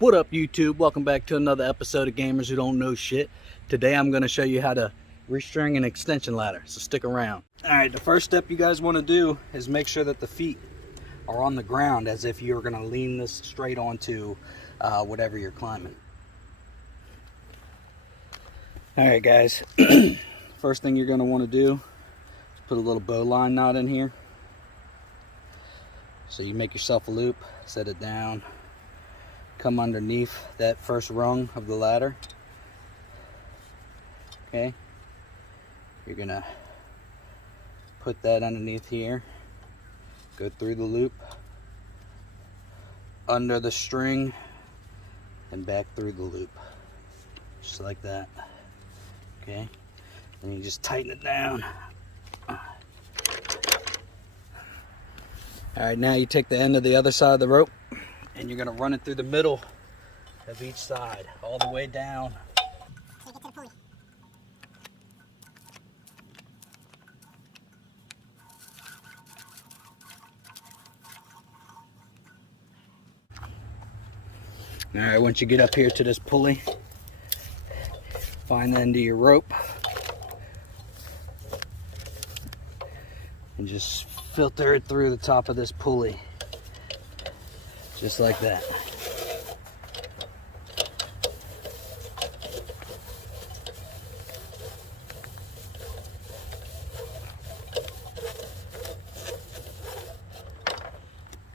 What up, YouTube? Welcome back to another episode of Gamers Who Don't Know Shit. Today I'm going to show you how to restring an extension ladder, so stick around. Alright, the first step you guys want to do is make sure that the feet are on the ground as if you're going to lean this straight onto whatever you're climbing. Alright guys, first thing you're going to want to do is put a little bowline knot in here. So you make yourself a loop, set it down, come underneath that first rung of the ladder. Okay, you're gonna put that underneath here, go through the loop, under the string, and back through the loop, just like that. Okay, and you just tighten it down. Alright, now you take the end of the other side of the rope and you're going to run it through the middle of each side, all the way down. So get to the pulley. Alright, once you get up here to this pulley, find the end of your rope and just filter it through the top of this pulley, just like that.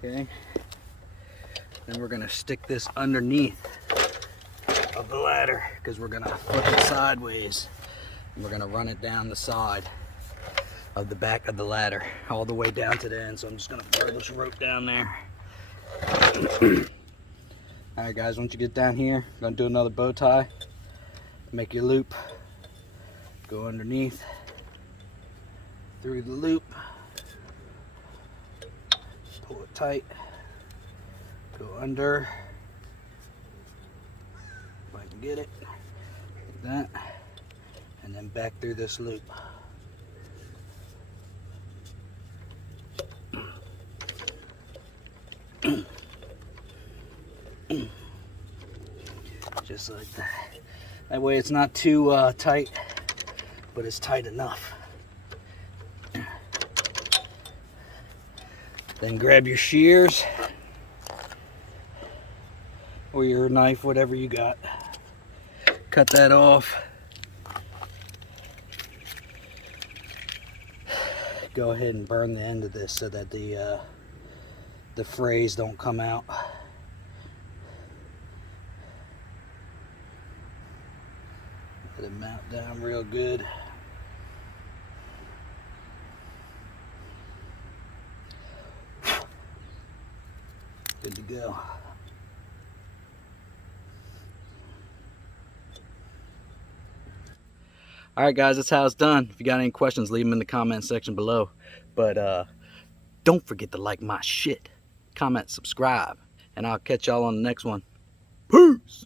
Okay, then we're going to stick this underneath of the ladder because we're going to flip it sideways and we're going to run it down the side of the back of the ladder all the way down to the end. So I'm just going to throw this rope down there. Alright guys, once you get down here, I'm going to do another bow tie. Make your loop, go underneath, through the loop, pull it tight, go under, if I can get it, like that, and then back through this loop. Just like that. That way it's not too tight, but it's tight enough. Then grab your shears or your knife, whatever you got. Cut that off. Go ahead and burn the end of this so that the frays don't come out. Let it mount down real good. Good to go. Alright guys, that's how it's done. If you got any questions, leave them in the comment section below. But don't forget to like my shit, comment, subscribe, and I'll catch y'all on the next one. Peace!